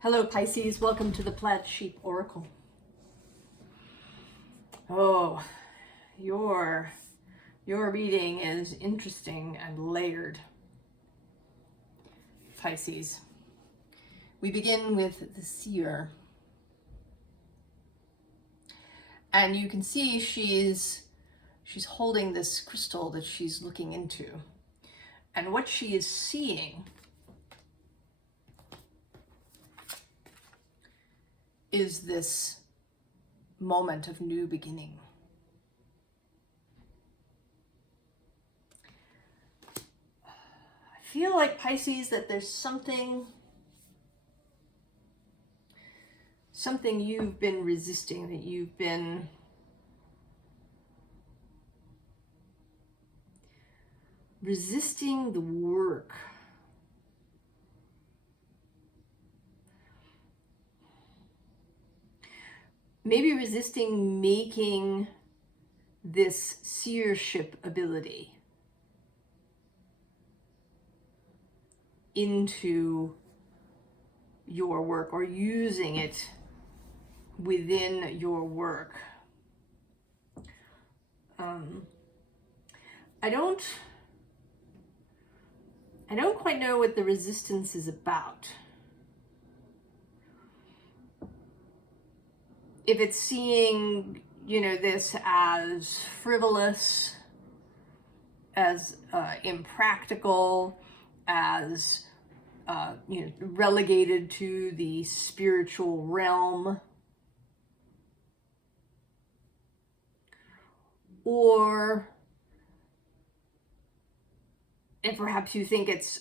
Hello Pisces, welcome to the Plaid Sheep Oracle. Oh, your reading is interesting and layered, Pisces. We begin with the Seer. And you can see she's holding this crystal that she's looking into. And what she is seeing is this moment of new beginning. I feel like, Pisces, that there's something you've been resisting, that you've been resisting the work. Maybe resisting making this seership ability into your work, or using it within your work. I don't quite know what the resistance is about. If it's seeing, this as frivolous, as impractical, as relegated to the spiritual realm, or if perhaps you think it's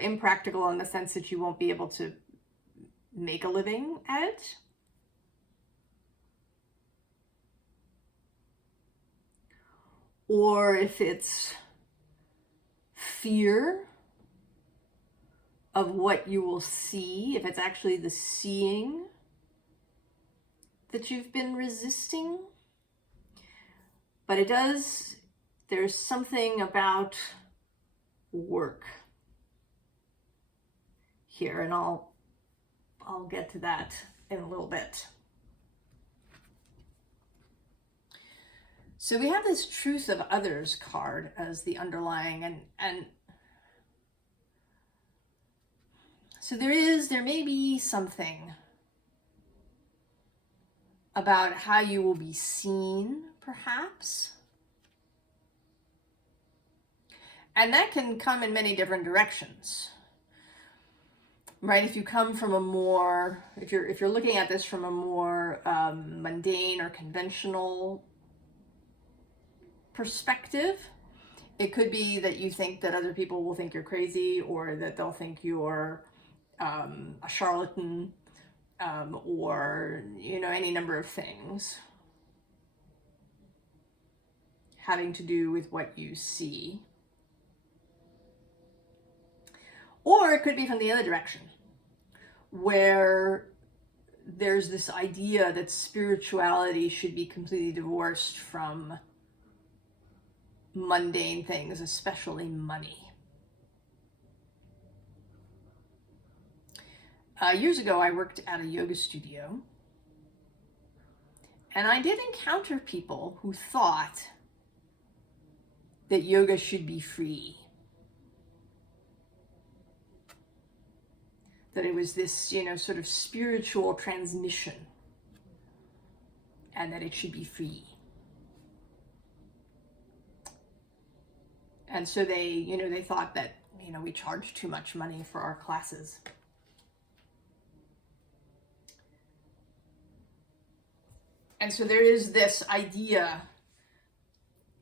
impractical in the sense that you won't be able to make a living at it. Or if it's fear of what you will see, if it's actually the seeing that you've been resisting. But there's something about work here, and I'll get to that in a little bit. So we have this Truth of Others card as the underlying, and so there may be something about how you will be seen, perhaps. And that can come in many different directions, right? If you come from if you're looking at this from a more mundane or conventional perspective, it could be that you think that other people will think you're crazy, or that they'll think you're a charlatan, or any number of things having to do with what you see. Or it could be from the other direction, where there's this idea that spirituality should be completely divorced from mundane things, especially money. Years ago, I worked at a yoga studio, and I did encounter people who thought that yoga should be free. That it was this, sort of spiritual transmission, and that it should be free. And so they thought that, we charge too much money for our classes. And so there is this idea,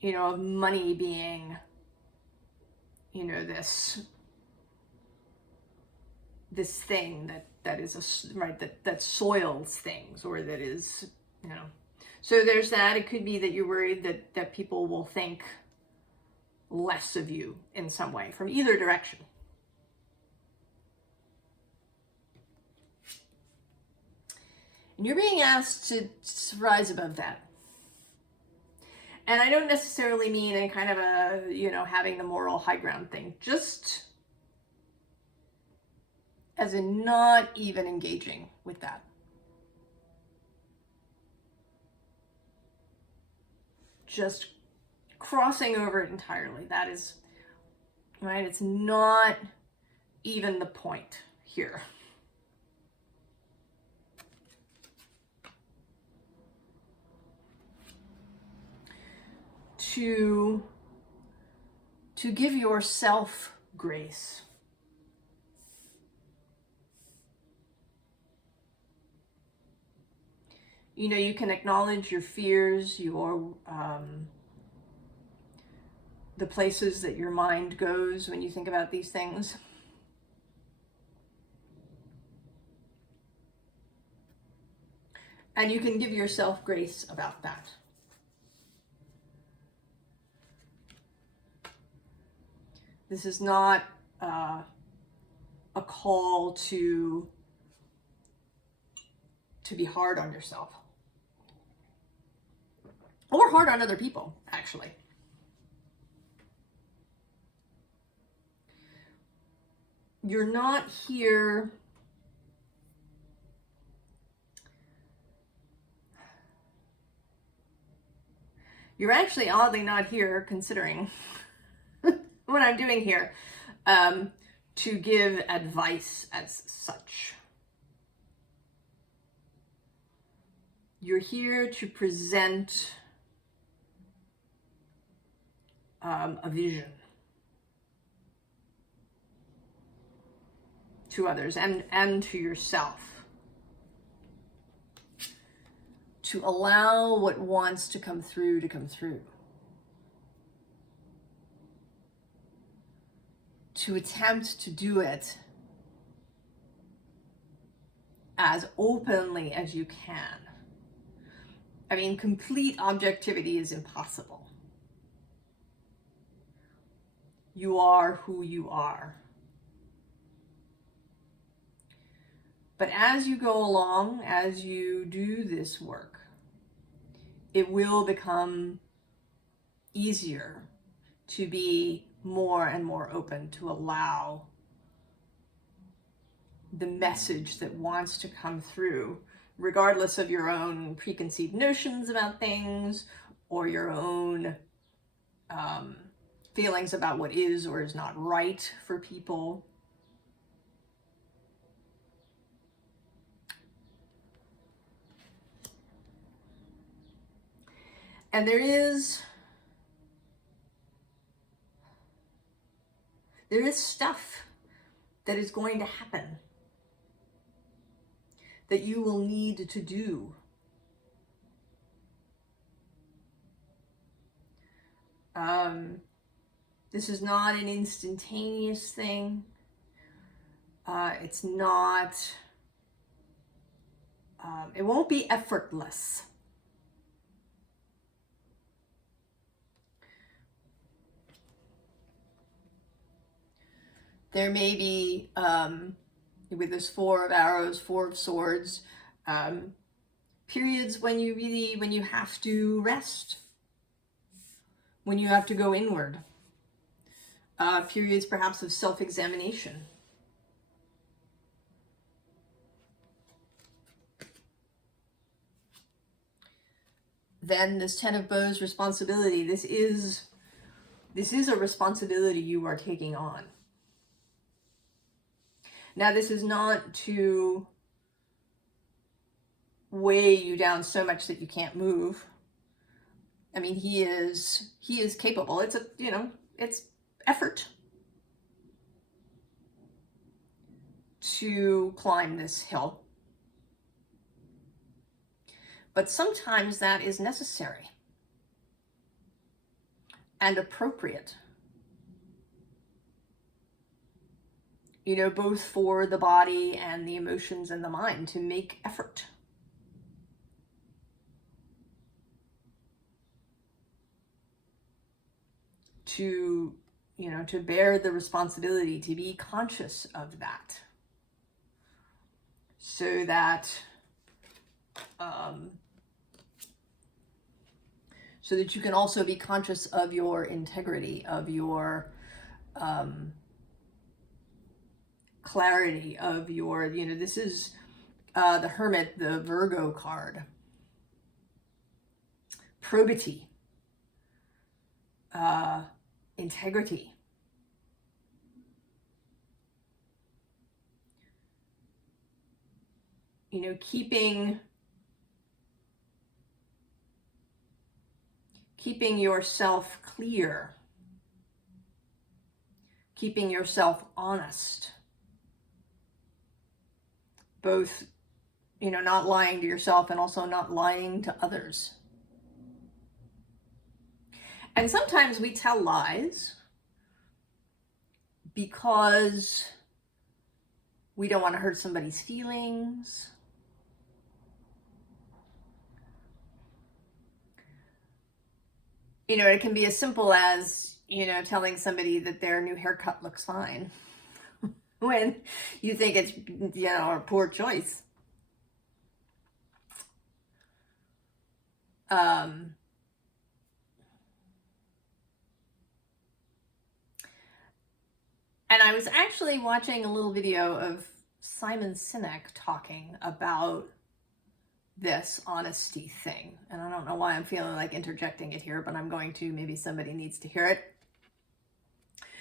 of money being, this thing that is that soils things, or that is, So there's that. It could be that you're worried that people will think less of you in some way, from either direction. And you're being asked to rise above that. And I don't necessarily mean a kind of a, having the moral high ground thing. Just as in not even engaging with that. Just crossing over it entirely. That is, right? It's not even the point here. To give yourself grace. You know, you can acknowledge your fears, the places that your mind goes when you think about these things. And you can give yourself grace about that. This is not a call to be hard on yourself. Or hard on other people, actually. You're not here you're actually oddly not here, considering what I'm doing here, to give advice as such. You're here to present a vision to others and to yourself, to allow what wants to come through to come through, to attempt to do it as openly as you can. I mean, complete objectivity is impossible. You are who you are. But as you go along, as you do this work, it will become easier to be more and more open, to allow the message that wants to come through, regardless of your own preconceived notions about things or your own feelings about what is or is not right for people. And there is stuff that is going to happen that you will need to do. This is not an instantaneous thing. It's not, it won't be effortless. There may be, with this Four of Arrows, Four of Swords, periods when you have to rest, when you have to go inward, periods perhaps of self-examination. Then this Ten of Bows, responsibility. This is a responsibility you are taking on. Now, this is not to weigh you down so much that you can't move. I mean, he is capable. It's it's effort to climb this hill. But sometimes that is necessary and appropriate. You know, both for the body and the emotions and the mind, to make effort. To bear the responsibility, to be conscious of that. So that, you can also be conscious of your integrity, of your clarity of your, you know, this is the Hermit, the Virgo card. Probity. Integrity. You know, keeping yourself clear, keeping yourself honest, both, you know, not lying to yourself and also not lying to others. And sometimes we tell lies because we don't want to hurt somebody's feelings. You know, it can be as simple as, you know, telling somebody that their new haircut looks fine when you think it's, you know, a poor choice. And I was actually watching a little video of Simon Sinek talking about this honesty thing. And I don't know why I'm feeling like interjecting it here, but I'm going to. Maybe somebody needs to hear it.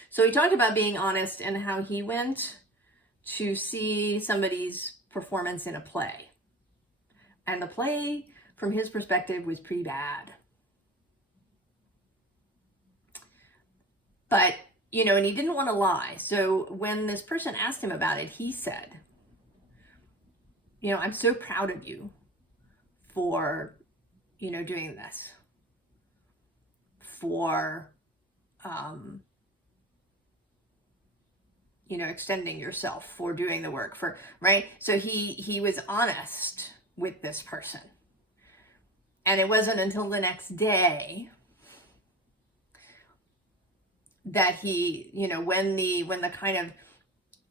So he talked about being honest and how he went to see somebody's performance in a play. And the play, from his perspective, was pretty bad. But, you know, and he didn't want to lie. So when this person asked him about it, he said, you know, I'm so proud of you for, you know, doing this, for, you know, extending yourself, for doing the work, for, right? So he was honest with this person. And it wasn't until the next day that he, you know, when the kind of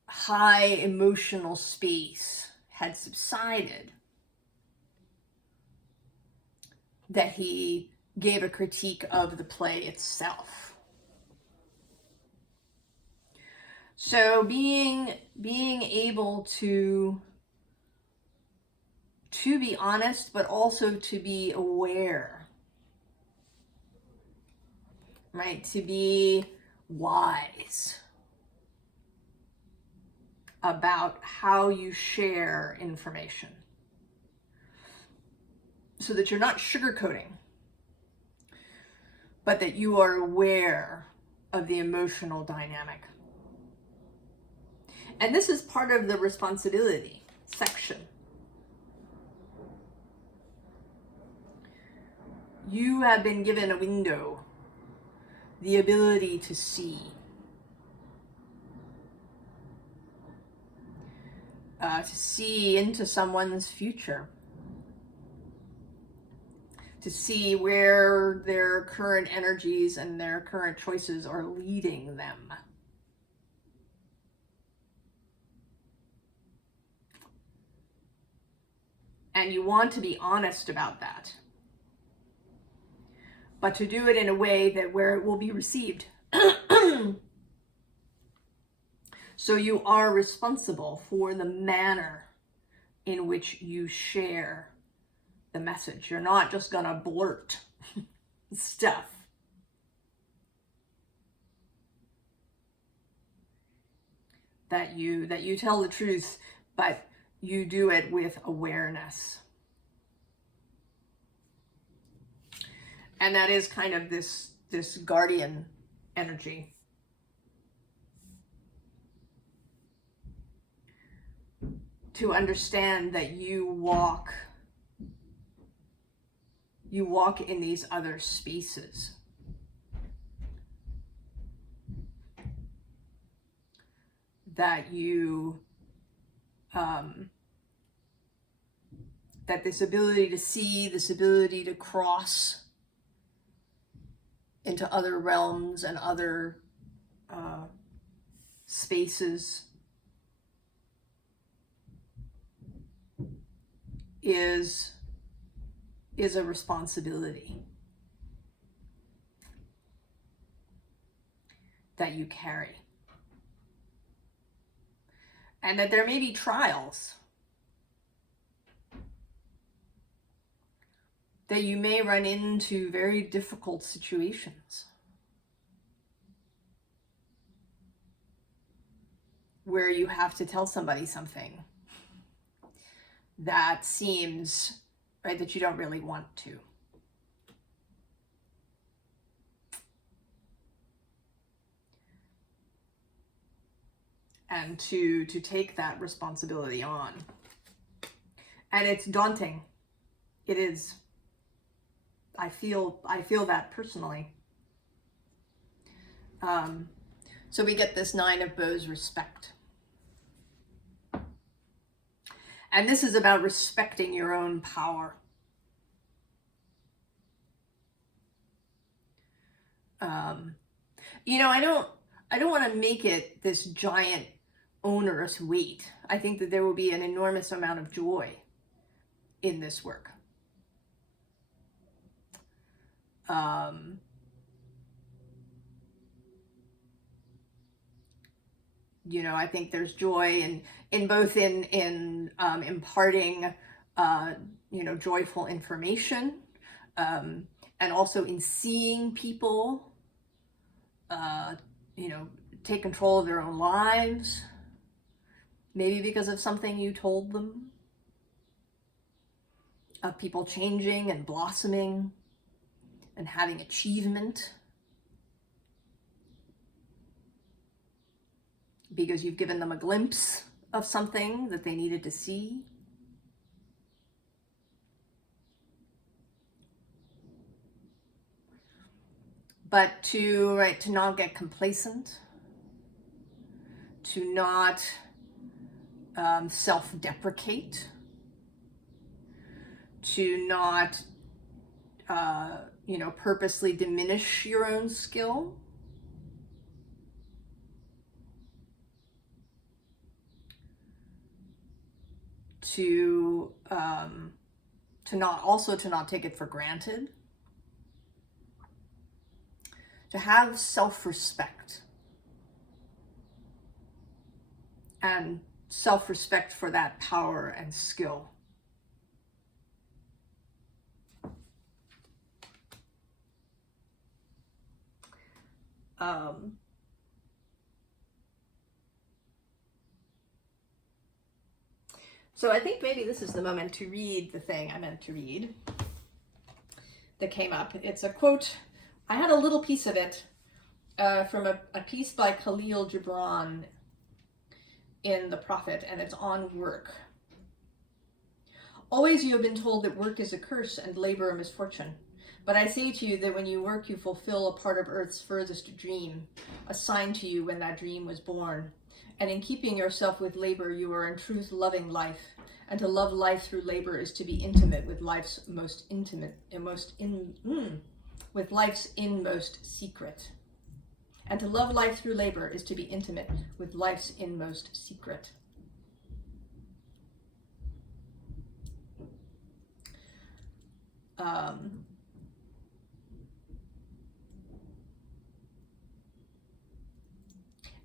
high emotional space had subsided, that he gave a critique of the play itself. So being able to be honest, but also to be aware, right? To be wise about how you share information, so that you're not sugarcoating, but that you are aware of the emotional dynamic. And this is part of the responsibility section. You have been given a window, the ability to see. To see into someone's future. To see where their current energies and their current choices are leading them. And you want to be honest about that. But to do it in a way that where it will be received. So you are responsible for the manner in which you share the message. You're not just gonna blurt stuff. That you tell the truth, but you do it with awareness. And that is kind of this guardian energy. To understand that you walk in these other spaces. That you, that this ability to see, this ability to cross into other realms and other spaces is a responsibility that you carry. and that there may be trials, that you may run into very difficult situations where you have to tell somebody something that seems, right, that you don't really want to. And to take that responsibility on. And it's daunting. It is. I feel that personally. So we get this Nine of Bows, respect. And this is about respecting your own power. You know, I don't want to make it this giant onerous weight. I think that there will be an enormous amount of joy in this work. You know, I think there's joy in both in imparting, you know, joyful information, and also in seeing people, you know, take control of their own lives, maybe because of something you told them, of people changing and blossoming and having achievement because you've given them a glimpse of something that they needed to see. But to not get complacent, to not self-deprecate, to not, you know, purposely diminish your own skill. To not take it for granted. To have self-respect. And self-respect for that power and skill. So I think maybe this is the moment to read the thing I meant to read that came up. It's a quote. I had a little piece of it from a piece by Khalil Gibran in The Prophet, and it's on work. Always you have been told that work is a curse and labor a misfortune. But I say to you that when you work, you fulfill a part of Earth's furthest dream, assigned to you when that dream was born. And in keeping yourself with labor, you are in truth loving life. And to love life through labor is to be intimate with life's most intimate, with life's inmost secret. And to love life through labor is to be intimate with life's inmost secret.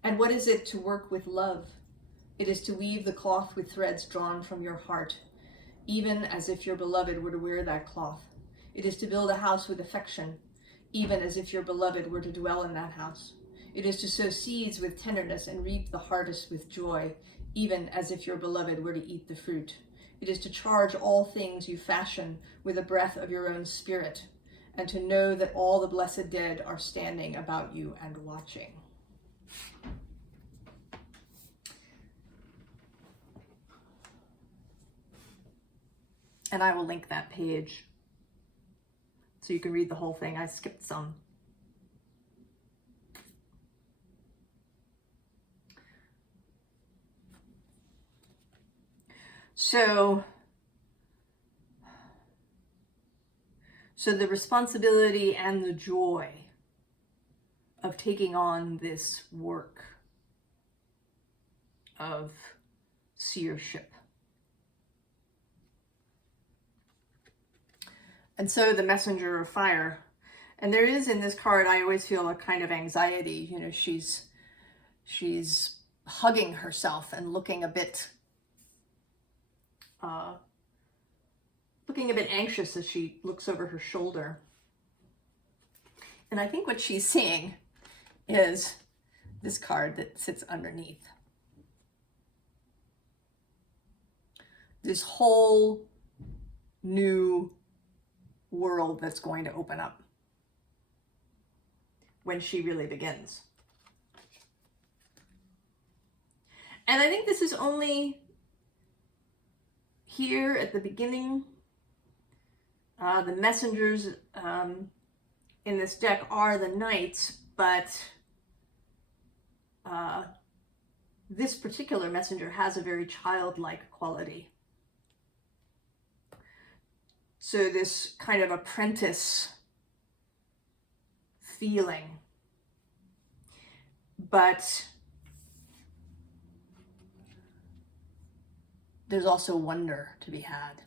And what is it to work with love? It is to weave the cloth with threads drawn from your heart, even as if your beloved were to wear that cloth. It is to build a house with affection, even as if your beloved were to dwell in that house. It is to sow seeds with tenderness and reap the harvest with joy, even as if your beloved were to eat the fruit. It is to charge all things you fashion with a breath of your own spirit, and to know that all the blessed dead are standing about you and watching. And I will link that page so you can read the whole thing. I skipped some. So the responsibility and the joy of taking on this work of seership. And so the messenger of fire. And there is in this card, I always feel a kind of anxiety. You know, she's hugging herself and looking a bit anxious as she looks over her shoulder. And I think what she's seeing is this card that sits underneath. This whole new world that's going to open up when she really begins. And I think this is only here at the beginning. The messengers in this deck are the knights, but this particular messenger has a very childlike quality. So this kind of apprentice feeling, but there's also wonder to be had.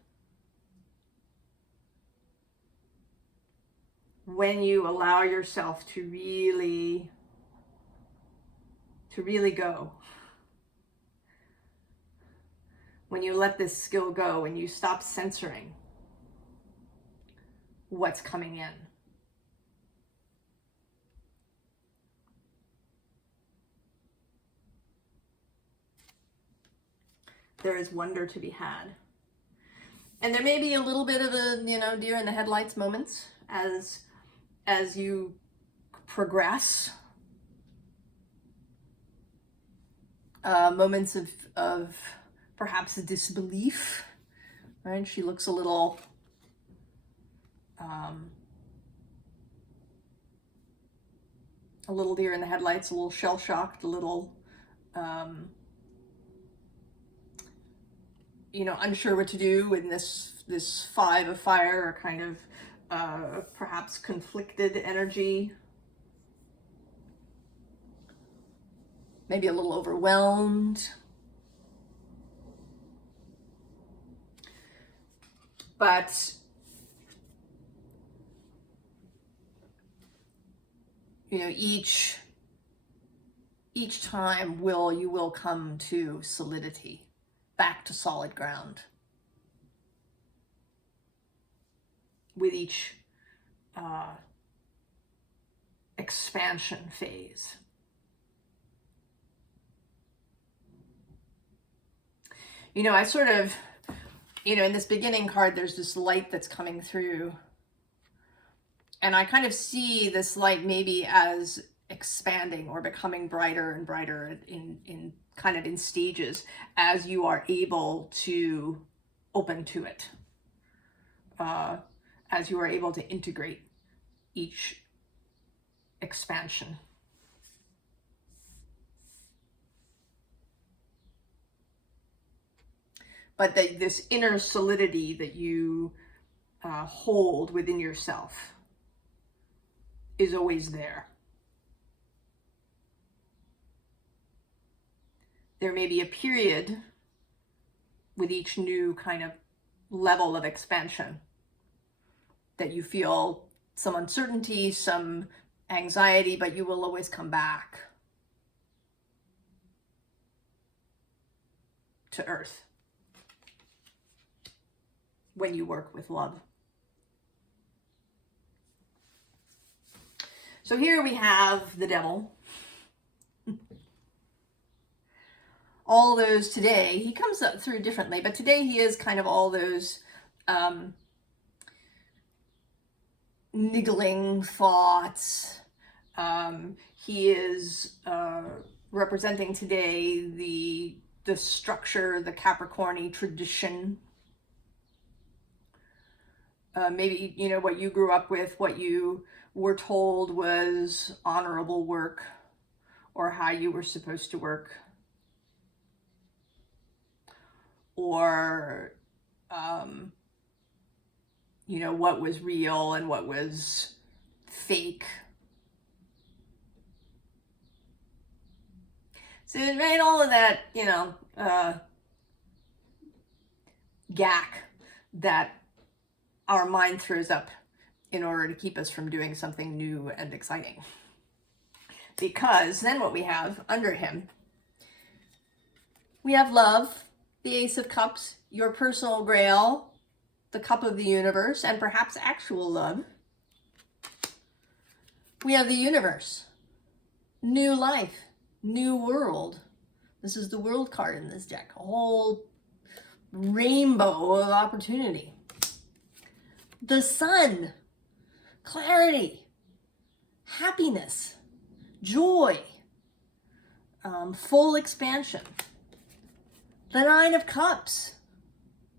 When you allow yourself to really go, when you let this skill go, when you stop censoring what's coming in. There is wonder to be had. And there may be a little bit of a, deer in the headlights moments as you progress. Moments of perhaps disbelief, right? She looks a little deer in the headlights, a little shell-shocked, a little unsure what to do in this 5 of fire, or kind of perhaps conflicted energy. Maybe a little overwhelmed. But each time you will come to solidity, back to solid ground. With each expansion phase. I sort of, in this beginning card, there's this light that's coming through. And I kind of see this light maybe as expanding or becoming brighter and brighter in kind of in stages as you are able to open to it. As you are able to integrate each expansion. But this inner solidity that you hold within yourself is always there. There may be a period with each new kind of level of expansion that you feel some uncertainty, some anxiety, but you will always come back to earth when you work with love. So here we have the devil. All those today, he comes up through differently, but today he is kind of all those niggling thoughts. He is representing today the structure, the Capricorny tradition. Maybe, what you grew up with, what you were told was honorable work, or how you were supposed to work. Or, what was real and what was fake. So it made all of that, gack that our mind throws up in order to keep us from doing something new and exciting. Because then what we have under him We have love, the Ace of Cups, your personal grail, the cup of the universe, and perhaps actual love. We have the universe, new life, new world. This is the world card in this deck, a whole rainbow of opportunity. The sun, clarity, happiness, joy, full expansion. The Nine of Cups,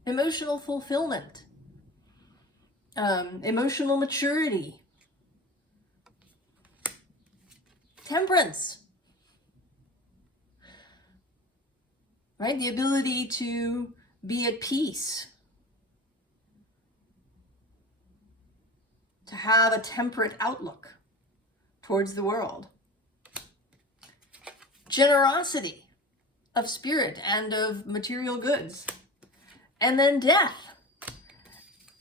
emotional fulfillment, emotional maturity, temperance, right? The ability to be at peace, to have a temperate outlook towards the world. Generosity of spirit and of material goods. And then death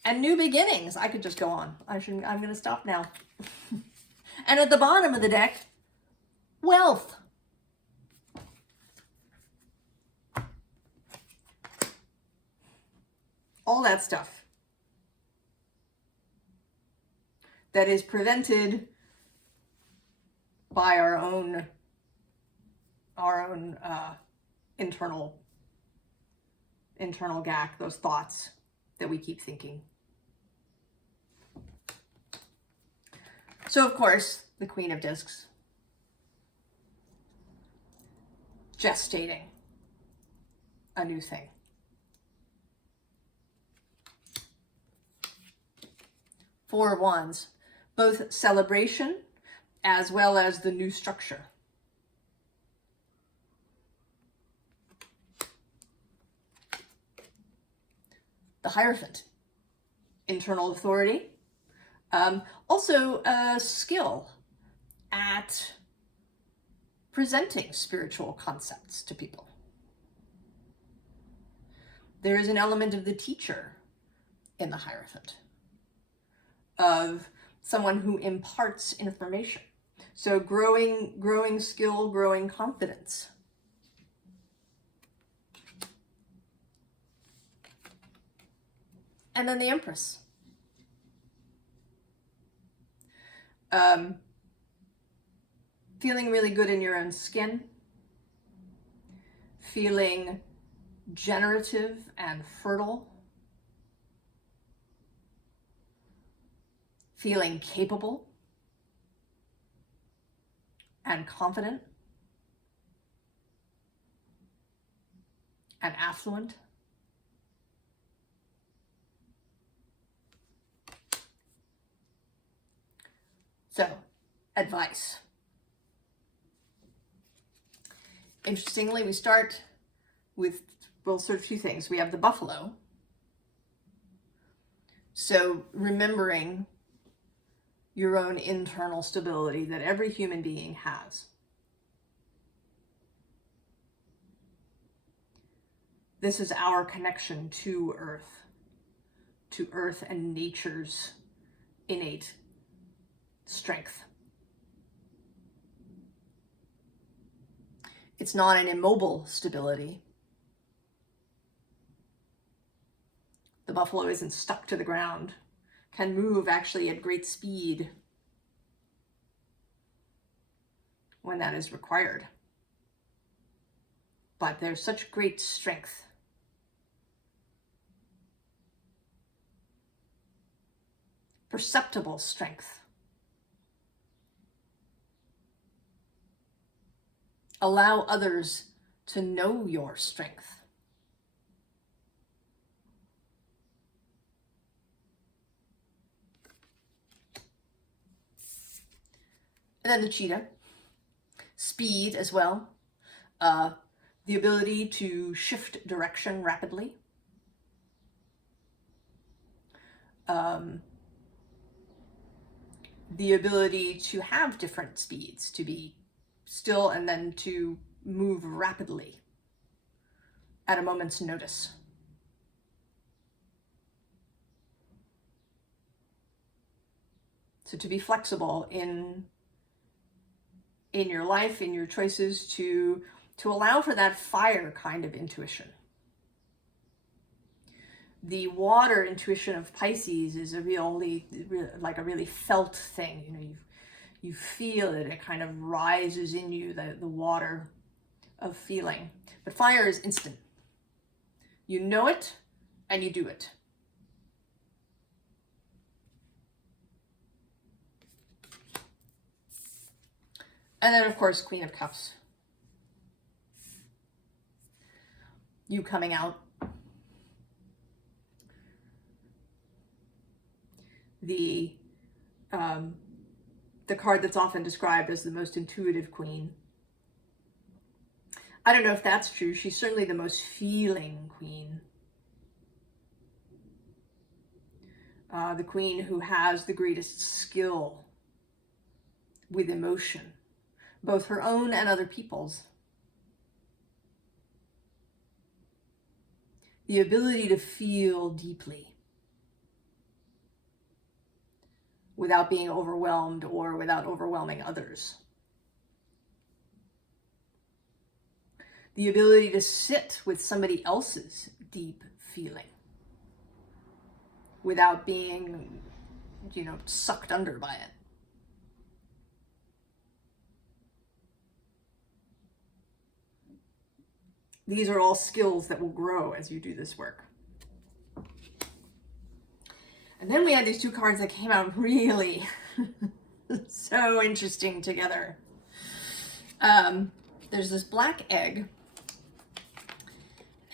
and new beginnings. I could just go on. I'm going to stop now. And at the bottom of the deck, wealth. All that stuff that is prevented by our own internal gack, those thoughts that we keep thinking. So of course, the Queen of Discs, gestating a new thing. Four of Wands, both celebration as well as the new structure. The Hierophant, internal authority. Also a skill at presenting spiritual concepts to people. There is an element of the teacher in the Hierophant, of someone who imparts information. So growing skill, growing confidence. And then the Empress. Feeling really good in your own skin. Feeling generative and fertile. Feeling capable and confident and affluent. So, advice. Interestingly, we start with, we'll sort of two things. We have the buffalo. So, remembering your own internal stability that every human being has. This is our connection to Earth and nature's innate strength. It's not an immobile stability. The buffalo isn't stuck to the ground, can move actually at great speed when that is required. But there's such great strength. Perceptible strength. Allow others to know your strength. And then the cheetah. Speed as well. The ability to shift direction rapidly. The ability to have different speeds, to be still and then to move rapidly at a moment's notice. So to be flexible in your life, in your choices, to to allow for that fire kind of intuition. The water intuition of Pisces is a really felt thing. You know, you feel it, it kind of rises in you, the water of feeling. But fire is instant. You know it and you do it. And then, of course, Queen of Cups. You coming out. The card that's often described as the most intuitive queen. I don't know if that's true. She's certainly the most feeling queen. The queen who has the greatest skill with emotion, both her own and other people's. The ability to feel deeply without being overwhelmed or without overwhelming others. The ability to sit with somebody else's deep feeling without being, you know, sucked under by it. These are all skills that will grow as you do this work. And then we had these two cards that came out really so interesting together. There's this black egg,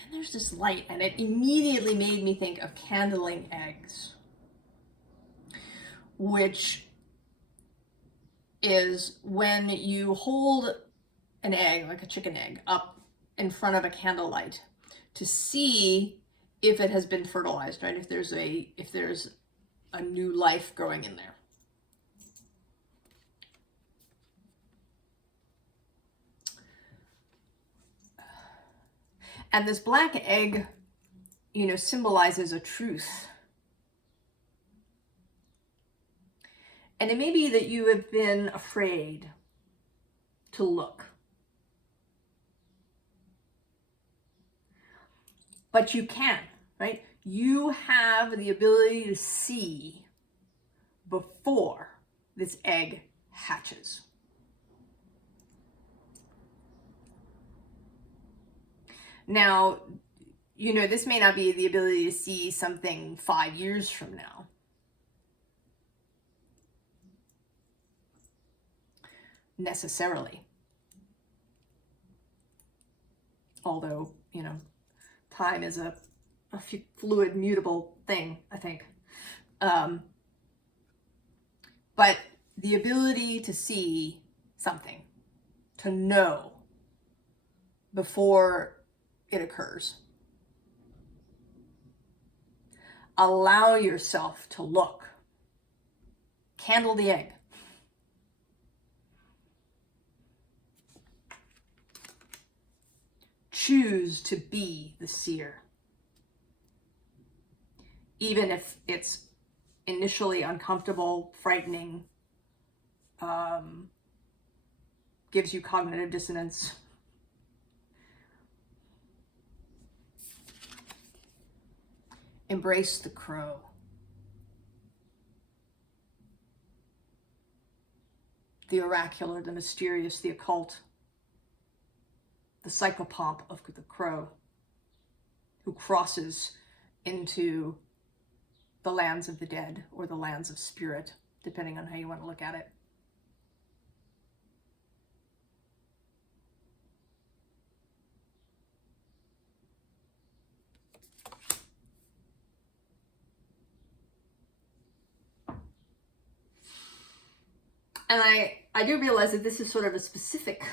and there's this light, and it immediately made me think of candling eggs, which is when you hold an egg, like a chicken egg, up in front of a candlelight to see if it has been fertilized, right? If there's a new life growing in there. And this black egg, you know, symbolizes a truth. And it may be that you have been afraid to look. But you can, right? You have the ability to see before this egg hatches. Now, you know, this may not be the ability to see something 5 years from now. Necessarily. Although, you know, time is a fluid, mutable thing, I think. But the ability to see something, to know before it occurs. Allow yourself to look. Candle the egg. Choose to be the seer. Even if it's initially uncomfortable, frightening, gives you cognitive dissonance. Embrace the crow. The oracular, the mysterious, the occult, the psychopomp of the crow, who crosses into the lands of the dead or the lands of spirit, depending on how you want to look at it. And I do realize that this is sort of a specific,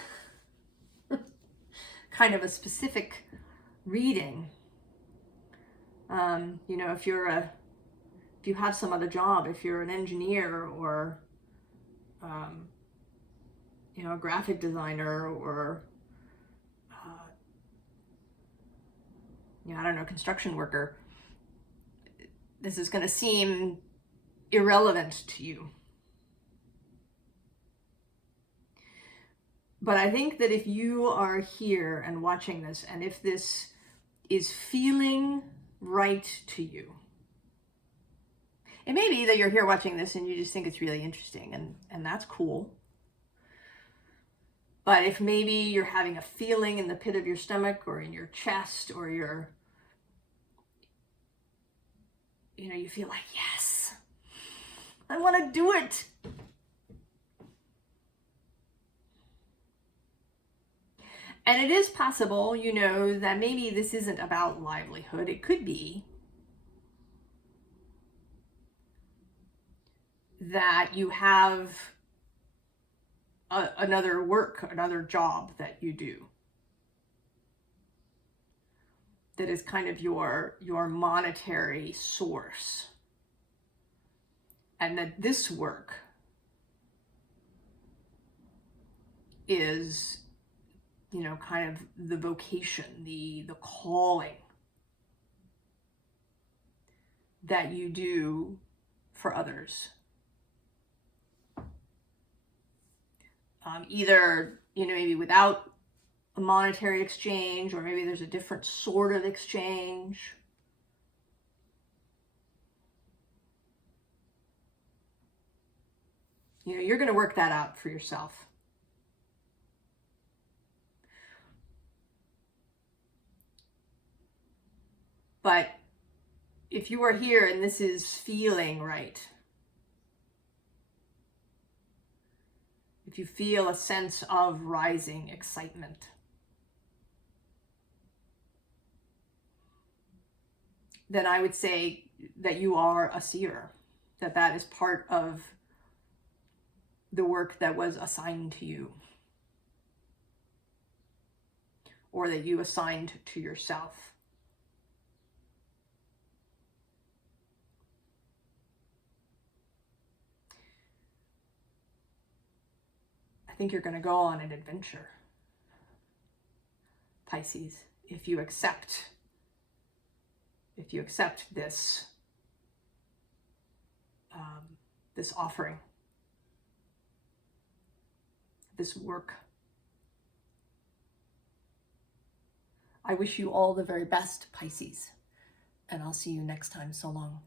kind of a specific reading. You know, if you have some other job, if you're an engineer or, you know, a graphic designer or, you know, I don't know, construction worker, this is going to seem irrelevant to you. But I think that if you are here and watching this, and if this is feeling right to you, it may be that you're here watching this and you just think it's really interesting, and that's cool. But if maybe you're having a feeling in the pit of your stomach or in your chest, or you feel like, yes, I want to do it. And it is possible, that maybe this isn't about livelihood. It could be that you have another job that you do that is kind of your monetary source, and that this work is kind of the vocation, the calling that you do for others. Either, maybe without a monetary exchange, or maybe there's a different sort of exchange. You're going to work that out for yourself. But if you are here and this is feeling right, if you feel a sense of rising excitement, then I would say that you are a seer, that is part of the work that was assigned to you, or that you assigned to yourself. I think you're going to go on an adventure, Pisces, if you accept this this offering, this work. I wish you all the very best, Pisces, and I'll see you next time. So long.